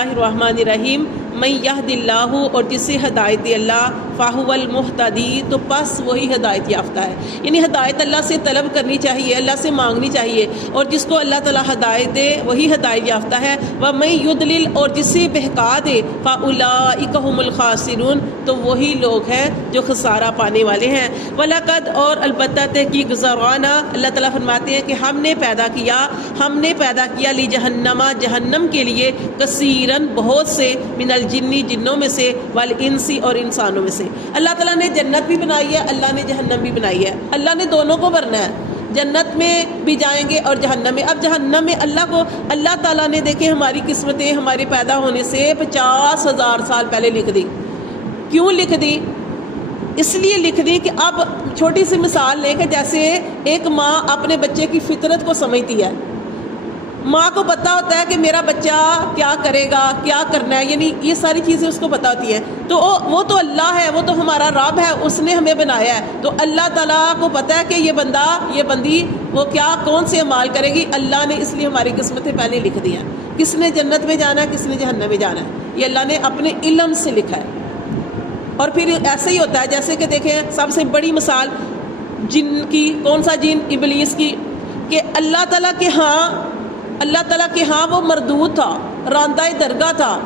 الرحمن الرحیم من یہد اللہ، اور جسے ہدایت دے اللہ، فاہو المہتدی، تو پس وہی ہدایت یافتہ ہے۔ یعنی ہدایت اللہ سے طلب کرنی چاہیے، اللہ سے مانگنی چاہیے، اور جس کو اللہ تعالیٰ ہدایت دے وہی ہدایت یافتہ ہے۔ ومن یضلل، اور جسے بہکا دے، فاولئک ھم الخاسرون، تو وہی لوگ ہیں جو خسارہ پانے والے ہیں۔ وَلَقَدْ، اور البتہ تحقیق، ذَرَأْنَا، اللہ تعالیٰ فرماتے ہیں کہ ہم نے پیدا کیا لی جہنم کے لیے کثیرن، بہت سے، من الجنی، جنوں میں سے، والانسی، اور انسانوں میں سے۔ اللہ تعالیٰ نے جنت بھی بنائی ہے، اللہ نے جہنم بھی بنائی ہے، اللہ نے دونوں کو بھرنا ہے، جنت میں بھی جائیں گے اور جہنم میں۔ اب جہنم میں اللہ تعالیٰ نے دیکھیں ہماری قسمتیں ہمارے پیدا ہونے سے 50,000 سال پہلے لکھ دی۔ کیوں لکھ دی؟ اس لیے لکھ دی کہ اب چھوٹی سی مثال لے کے، جیسے ایک ماں اپنے بچے کی فطرت کو سمجھتی ہے، ماں کو پتہ ہوتا ہے کہ میرا بچہ کیا کرے گا، کیا کرنا ہے، یعنی یہ ساری چیزیں اس کو پتہ ہوتی ہیں۔ تو وہ تو اللہ ہے، وہ تو ہمارا رب ہے، اس نے ہمیں بنایا ہے، تو اللہ تعالیٰ کو پتہ ہے کہ یہ بندہ، یہ بندی، وہ کون سے اعمال کرے گی۔ اللہ نے اس لیے ہماری قسمتیں پہلے لکھ دی ہیں، کس نے جنت میں جانا ہے، کس نے جہنم میں جانا ہے، یہ اللہ نے اپنے علم سے لکھا ہے۔ اور پھر ایسے ہی ہوتا ہے، جیسے کہ دیکھیں سب سے بڑی مثال جن کی، کون سا جن؟ ابلیس کی، کہ اللہ تعالیٰ کے ہاں وہ مردود تھا، راندہ درگاہ تھا،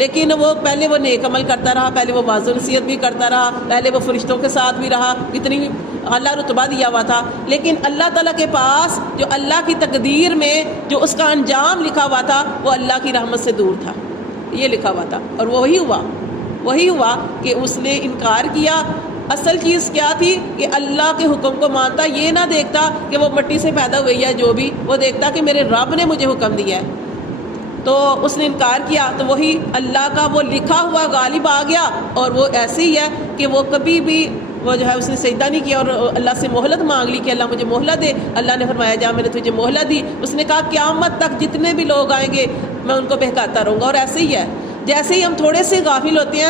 لیکن وہ پہلے وہ نیک عمل کرتا رہا، پہلے وہ واعظ و نصیحت بھی کرتا رہا، پہلے وہ فرشتوں کے ساتھ بھی رہا، کتنی اعلیٰ رتبہ دیا ہوا تھا، لیکن اللہ تعالیٰ کے پاس جو اللہ کی تقدیر میں جو اس کا انجام لکھا ہوا تھا، وہ اللہ کی رحمت سے دور تھا، یہ لکھا ہوا تھا، اور وہی ہوا کہ اس نے انکار کیا۔ اصل چیز کیا تھی کہ اللہ کے حکم کو مانتا، یہ نہ دیکھتا کہ وہ مٹی سے پیدا ہوئی ہے، جو بھی وہ دیکھتا کہ میرے رب نے مجھے حکم دیا ہے، تو اس نے انکار کیا، تو وہی اللہ کا وہ لکھا ہوا غالب آ گیا، اور وہ ایسے ہی ہے کہ وہ کبھی بھی وہ جو ہے اس نے سجدہ نہیں کیا، اور اللہ سے مہلت مانگ لی کہ اللہ مجھے مہلت دے۔ اللہ نے فرمایا جا، میں نے تجھے مہلت دی۔ اس نے کہا قیامت تک جتنے بھی لوگ آئیں گے میں ان کو بہکاتا رہوں گا۔ اور ایسے ہی ہے، جیسے ہی ہم تھوڑے سے غافل ہوتے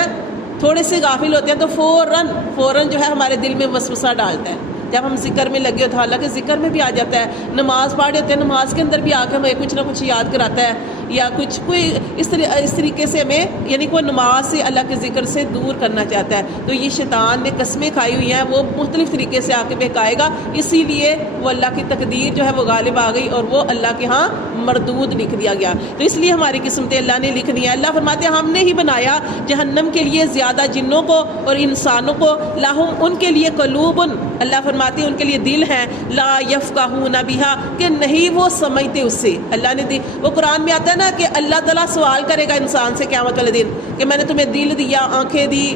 ہیں تو فوراً جو ہے ہمارے دل میں وسوسہ ڈالتا ہے۔ جب ہم ذکر میں لگے ہوتے ہیں، حالانکہ ذکر میں بھی آ جاتا ہے، نماز پڑھے ہوتے ہیں، نماز کے اندر بھی آ کے ہمیں کچھ نہ کچھ یاد کراتا ہے، یا کوئی اس طریقے سے ہمیں، یعنی کوئی نماز سے، اللہ کے ذکر سے دور کرنا چاہتا ہے۔ تو یہ شیطان نے قسمیں کھائی ہوئی ہیں، وہ مختلف طریقے سے آ کے بہکائے گا، اسی لیے وہ اللہ کی تقدیر جو ہے وہ غالب آ گئی، اور وہ اللہ کے ہاں مردود لکھ دیا گیا۔ تو اس لیے ہماری قسمتیں اللہ نے لکھ دی ہیں۔ اللہ فرماتے ہیں ہم نے ہی بنایا جہنم کے لیے زیادہ جنوں کو اور انسانوں کو، لہم، ان کے لیے، قلوب، اللہ فرماتے ہیں ان کے لیے دل ہیں، لا یفقہون بہا، کہ نہیں وہ سمجھتے اس سے۔ اللہ نے دی، وہ قرآن میں آتا ہے نا کہ اللہ تعالیٰ سوال کرے گا انسان سے قیامت والے دن کہ میں نے تمہیں دل دیا، آنکھیں دی،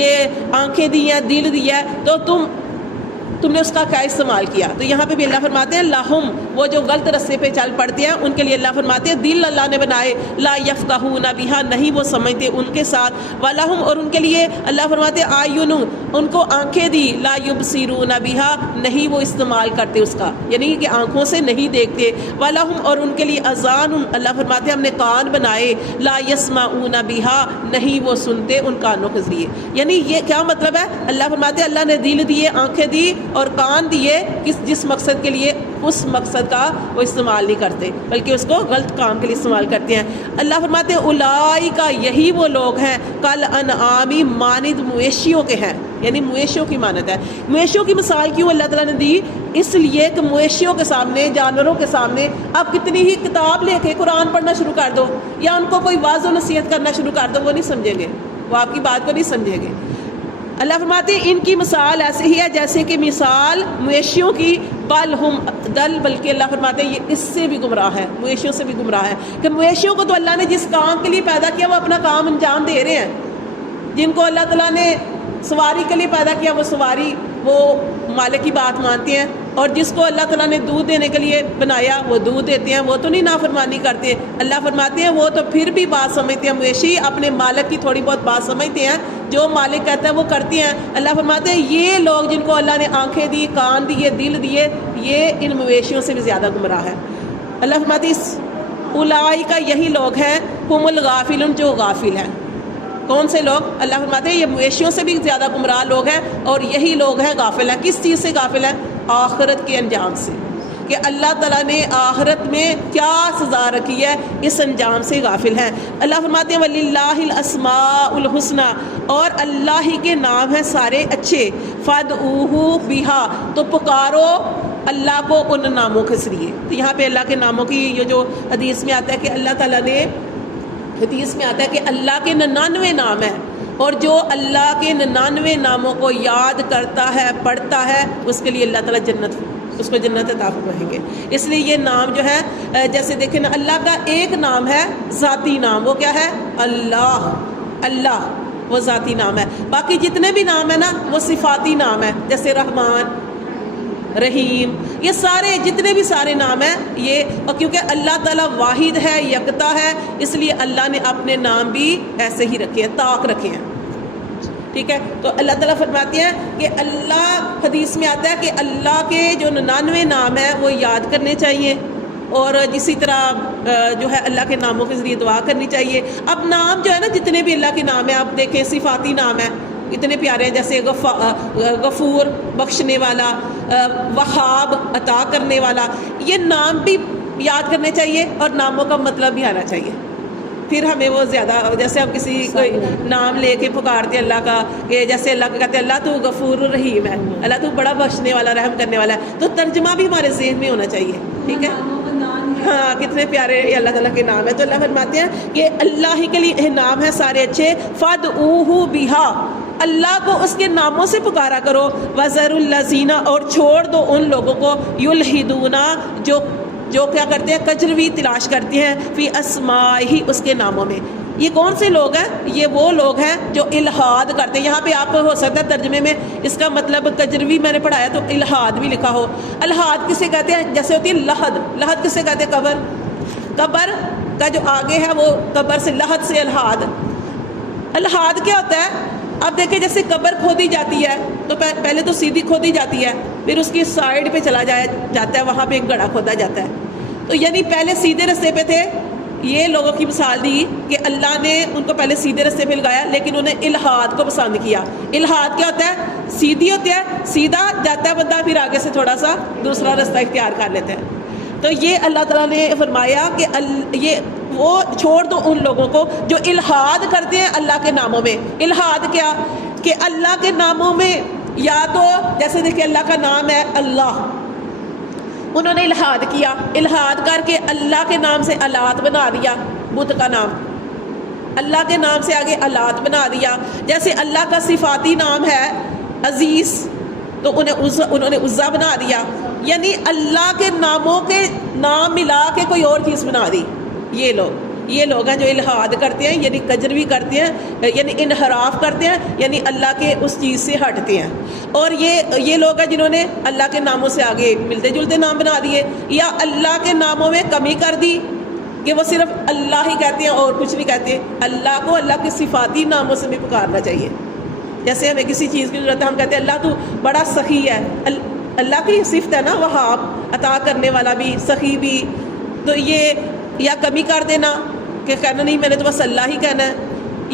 یہ آنکھیں دی ہیں، دل دیا ہے، تو تم نے اس کا کیا استعمال کیا؟ تو یہاں پہ بھی اللہ فرماتے ہیں لہم، وہ جو غلط رستے پہ چل پڑتے ہیں ان کے لیے اللہ فرماتے ہیں دل اللہ نے بنائے، لا یفقہون بہا، نہیں وہ سمجھتے ان کے ساتھ، ولہم، اور ان کے لیے اللہ فرماتے ہیں اعین، ان کو آنکھیں دی، لا یبصرون بہا، نہیں وہ استعمال کرتے اس کا، یعنی کہ آنکھوں سے نہیں دیکھتے، ولہم، اور ان کے لیے اذان، اللہ فرماتے ہیں ہم نے کان بنائے، لا یسمعون بہا، نہیں وہ سنتے ان کانوں کے ذریعے۔ یعنی یہ کیا مطلب ہے؟ اللہ فرماتے ہیں اللہ نے دل دیے، آنکھیں دی اور کان دیے، جس مقصد کے لیے، اس مقصد کا وہ استعمال نہیں کرتے، بلکہ اس کو غلط کام کے لیے استعمال کرتے ہیں۔ اللہ فرماتے ہیں اولئک، یہی وہ لوگ ہیں، کل انعام، مانند مویشیوں کے ہیں، یعنی مویشیوں کی مانند ہے۔ مویشیوں کی مثال کیوں اللہ تعالیٰ نے دی؟ اس لیے کہ مویشیوں کے سامنے، جانوروں کے سامنے آپ کتنی ہی کتاب لے کے قرآن پڑھنا شروع کر دو، یا ان کو کوئی واعظ و نصیحت کرنا شروع کر دو، وہ نہیں سمجھیں گے، وہ آپ کی بات کو نہیں سمجھیں گے۔ اللہ فرماتے ہیں ان کی مثال ایسے ہی ہے جیسے کہ مثال مویشیوں کی، بل ہم دل، بلکہ اللہ فرماتے ہیں یہ اس سے بھی گمراہ ہے، مویشیوں سے بھی گمراہ ہے، کہ مویشیوں کو تو اللہ نے جس کام کے لیے پیدا کیا وہ اپنا کام انجام دے رہے ہیں، جن کو اللہ تعالیٰ نے سواری کے لیے پیدا کیا وہ سواری، وہ مالک کی بات مانتے ہیں، اور جس کو اللہ تعالیٰ نے دودھ دینے کے لیے بنایا وہ دودھ دیتے ہیں، وہ تو نہیں نافرمانی کرتے۔ اللہ فرماتے ہیں وہ تو پھر بھی بات سمجھتے ہیں، مویشی اپنے مالک کی تھوڑی بہت بات سمجھتے ہیں، جو مالک کہتا ہے وہ کرتے ہیں۔ اللہ فرماتے ہیں یہ لوگ جن کو اللہ نے آنکھیں دی، کان دیے، دل دیے، یہ ان مویشیوں سے بھی زیادہ گمراہ ہے۔ اللہ فرماتے ہیں اولئک، یہی لوگ ہیں، ہم الغافلون، جو غافل ہیں۔ کون سے لوگ؟ اللہ فرماتے ہیں یہ مویشیوں سے بھی زیادہ گمراہ لوگ ہیں، اور یہی لوگ ہیں غافل ہیں۔ کس چیز سے غافل ہیں؟ آخرت کے انجام سے۔ کہ اللہ تعالیٰ نے آخرت میں کیا سزا رکھی ہے اس انجام سے غافل ہیں۔ اللہ فرماتے ہیں وَلِلَّهِ الْأَسْمَاءُ الْحُسْنَى، اور اللہ ہی کے نام ہیں سارے اچھے، فَادْعُوهُ بِهَا، تو پکارو اللہ کو ان ناموں کے ذریعے۔ تو یہاں پہ اللہ کے ناموں کی یہ جو حدیث میں آتا ہے کہ اللہ تعالیٰ نے، حدیث میں آتا ہے کہ اللہ کے 99 نام ہیں، اور جو اللہ کے 99 ناموں کو یاد کرتا ہے، پڑھتا ہے، اس کے لیے اللہ تعالیٰ اس کو جنت عطا فرمائیں گے۔ اس لیے یہ نام جو ہے، جیسے دیکھیں نا، اللہ کا ایک نام ہے ذاتی نام، وہ کیا ہے؟ اللہ۔ اللہ وہ ذاتی نام ہے۔ باقی جتنے بھی نام ہیں نا وہ صفاتی نام ہے، جیسے رحمان، رحیم، یہ سارے جتنے بھی سارے نام ہیں یہ، اور کیونکہ اللہ تعالیٰ واحد ہے، یکتا ہے، اس لیے اللہ نے اپنے نام بھی ایسے ہی رکھے ہیں، طاق رکھے ہیں، ٹھیک ہے۔ تو اللہ تعالیٰ فرماتے ہیں کہ اللہ، حدیث میں آتا ہے کہ اللہ کے جو 99 نام ہیں وہ یاد کرنے چاہیے، اور اسی طرح جو ہے اللہ کے ناموں کے ذریعے دعا کرنی چاہیے۔ اب نام جو ہے نا، جتنے بھی اللہ کے نام ہیں، آپ دیکھیں صفاتی نام ہیں، اتنے پیارے ہیں، جیسے غفور بخشنے والا، وہاب عطا کرنے والا، یہ نام بھی یاد کرنے چاہیے اور ناموں کا مطلب بھی آنا چاہیے، پھر ہمیں وہ زیادہ، جیسے ہم کسی کوئی نام لے کے پکارتے ہیں اللہ کا، کہ جیسے اللہ کو کہتے ہیں اللہ تو غفور الرحیم ہے، اللہ تو بڑا بخشنے والا، رحم کرنے والا ہے، تو ترجمہ بھی ہمارے ذہن میں ہونا چاہیے، ٹھیک ہے۔ ہاں، کتنے پیارے اللہ تعالیٰ کے نام ہیں۔ تو اللہ فرماتے ہیں کہ اللہ ہی کے لیے نام ہے سارے اچھے، فَادْعُوهُ بِهَا، اللہ کو اس کے ناموں سے پکارا کرو، وَذَرُوا الَّذِينَ، اور چھوڑ دو ان لوگوں کو، يُلْحِدُونَ، جو کیا کرتے ہیں؟ کجروی تلاش کرتے ہیں، فی اسماءہ، اس کے ناموں میں۔ یہ کون سے لوگ ہیں؟ یہ وہ لوگ ہیں جو الہاد کرتے ہیں۔ یہاں پہ آپ ہو سکتا ہے ترجمے میں اس کا مطلب کجروی میں نے پڑھایا تو الہاد بھی لکھا ہو۔ الہاد کسے کہتے ہیں؟ جیسے ہوتی ہے لحد، لحد کسے کہتے ہیں؟ قبر، قبر کا جو آگے ہے وہ قبر سے، لحد سے الہاد۔ الہاد کیا ہوتا ہے؟ اب دیکھیں جیسے قبر کھودی جاتی ہے تو پہلے تو سیدھی کھودی جاتی ہے، پھر اس کی سائڈ پہ چلا جاتا ہے، وہاں پہ ایک گڑھا کھودا جاتا ہے۔ تو یعنی پہلے سیدھے رستے پہ تھے، یہ لوگوں کی مثال دی کہ اللہ نے ان کو پہلے سیدھے رستے پہ لگایا، لیکن انہیں الہاد کو پسند کیا۔ الہاد کیا ہوتا ہے؟ سیدھی ہوتی ہے، سیدھا جاتا ہے بندہ، پھر آگے سے تھوڑا سا دوسرا رستہ اختیار کر لیتے ہیں۔ تو یہ اللہ تعالیٰ نے فرمایا کہ یہ وہ چھوڑ دو ان لوگوں کو جو الہاد کرتے ہیں اللہ کے ناموں میں۔ الہاد کیا؟ کہ اللہ کے ناموں میں، یا تو جیسے دیکھیں اللہ کا نام ہے اللہ، انہوں نے الہاد کیا، الہاد کر کے اللہ کے نام سے آلات بنا دیا، بت کا نام، اللہ کے نام سے آگے آلات بنا دیا۔ جیسے اللہ کا صفاتی نام ہے عزیز، تو انہوں نے عزا بنا دیا، یعنی اللہ کے ناموں کے نام ملا کے کوئی اور چیز بنا دی۔ یہ لوگ ہیں جو الہاد کرتے ہیں، یعنی کجروی کرتے ہیں، یعنی انحراف کرتے ہیں، یعنی اللہ کے اس چیز سے ہٹتے ہیں۔ اور یہ لوگ ہیں جنہوں نے اللہ کے ناموں سے آگے ملتے جلتے نام بنا دیے، یا اللہ کے ناموں میں کمی کر دی کہ وہ صرف اللہ ہی کہتے ہیں اور کچھ نہیں کہتے۔ اللہ کو اللہ کے صفاتی ناموں سے بھی پکارنا چاہیے۔ جیسے ہمیں کسی چیز کی ضرورت ہے، ہم کہتے ہیں اللہ تو بڑا سخی ہے، اللہ کی صفت ہے نا وہاب، عطا کرنے والا بھی، سخی بھی۔ تو یہ یا کمی کر دینا کہ کہنا نہیں میں نے تو بس اللہ ہی کہنا ہے،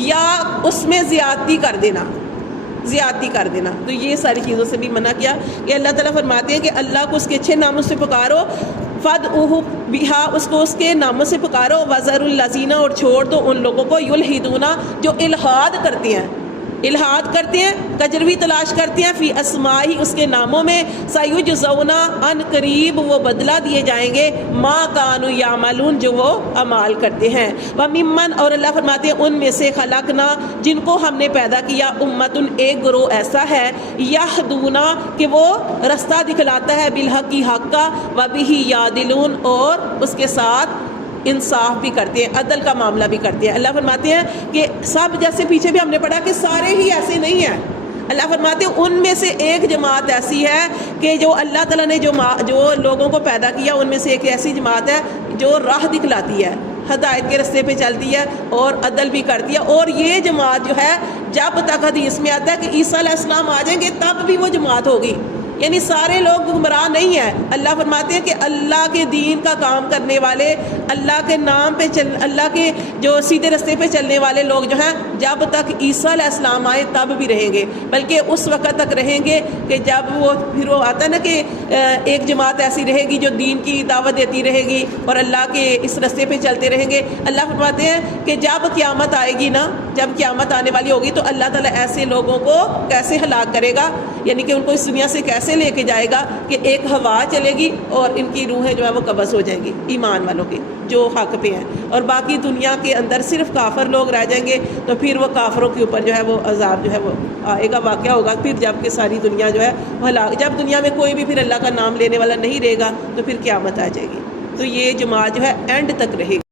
یا اس میں زیادتی کر دینا، تو یہ ساری چیزوں سے بھی منع کیا کہ اللہ تعالیٰ فرماتے ہیں کہ اللہ کو اس کے اچھے ناموں سے پکارو، فَادْعُوهُ بِهَا، اس کو اس کے ناموں سے پکارو، وَذَرُوا الَّذِينَ، اور چھوڑ دو ان لوگوں کو، يُلْحِدُونَ، جو الہاد کرتے ہیں، کجروی تلاش کرتے ہیں، فی اسمائی، اس کے ناموں میں، سَيُجْزَوْنَ، ان قریب وہ بدلہ دیے جائیں گے، ما کانوا یعملون، جو وہ اعمال کرتے ہیں۔ وَمِمَّنْ، اور اللہ فرماتے ہیں ان میں سے، خلقنا، جن کو ہم نے پیدا کیا، امتن، ایک گروہ ایسا ہے، یہدون، کہ وہ رستہ دکھلاتا ہے، بالحق، حق کا، وَبِهِ یعدلون، اور اس کے ساتھ انصاف بھی کرتے ہیں، عدل کا معاملہ بھی کرتے ہیں۔ اللہ فرماتے ہیں کہ سب، جیسے پیچھے بھی ہم نے پڑھا کہ سارے ہی ایسے نہیں ہیں، اللہ فرماتے ہیں ان میں سے ایک جماعت ایسی ہے کہ جو اللہ تعالیٰ نے جو لوگوں کو پیدا کیا، ان میں سے ایک ایسی جماعت ہے جو راہ دکھلاتی ہے، ہدایت کے رستے پہ چلتی ہے اور عدل بھی کرتی ہے۔ اور یہ جماعت جو ہے، جب تک حدیث میں آتا ہے کہ عیسیٰ علیہ السلام آ جائیں گے تب بھی وہ جماعت ہوگی، یعنی سارے لوگ گمراہ نہیں ہیں. اللہ فرماتے ہیں کہ اللہ کے دین کا کام کرنے والے، اللہ کے نام پہ اللہ کے جو سیدھے رستے پہ چلنے والے لوگ جو ہیں جب تک عیسیٰ علیہ السلام آئے تب بھی رہیں گے، بلکہ اس وقت تک رہیں گے کہ جب پھر وہ آتا ہے نا کہ ایک جماعت ایسی رہے گی جو دین کی دعوت دیتی رہے گی اور اللہ کے اس رستے پہ چلتے رہیں گے. اللہ فرماتے ہیں کہ جب قیامت آئے گی نا، جب قیامت آنے والی ہوگی تو اللہ تعالیٰ ایسے لوگوں کو کیسے ہلاک کرے گا، یعنی کہ ان کو اس دنیا سے کیسے لے کے جائے گا کہ ایک ہوا چلے گی اور ان کی روحیں جو ہے وہ قبض ہو جائیں گی ایمان والوں کی جو حق پہ ہیں، اور باقی دنیا کے اندر صرف کافر لوگ رہ جائیں گے. تو پھر وہ کافروں کے اوپر جو ہے وہ عذاب جو ہے وہ آئے گا، واقعہ ہوگا. پھر جب کہ ساری دنیا جو ہے وہ ہلاک، جب دنیا میں کوئی بھی پھر اللہ کا نام لینے والا نہیں رہے گا تو پھر قیامت آ جائے گی. تو یہ جماعت جو ہے اینڈ تک رہے گی.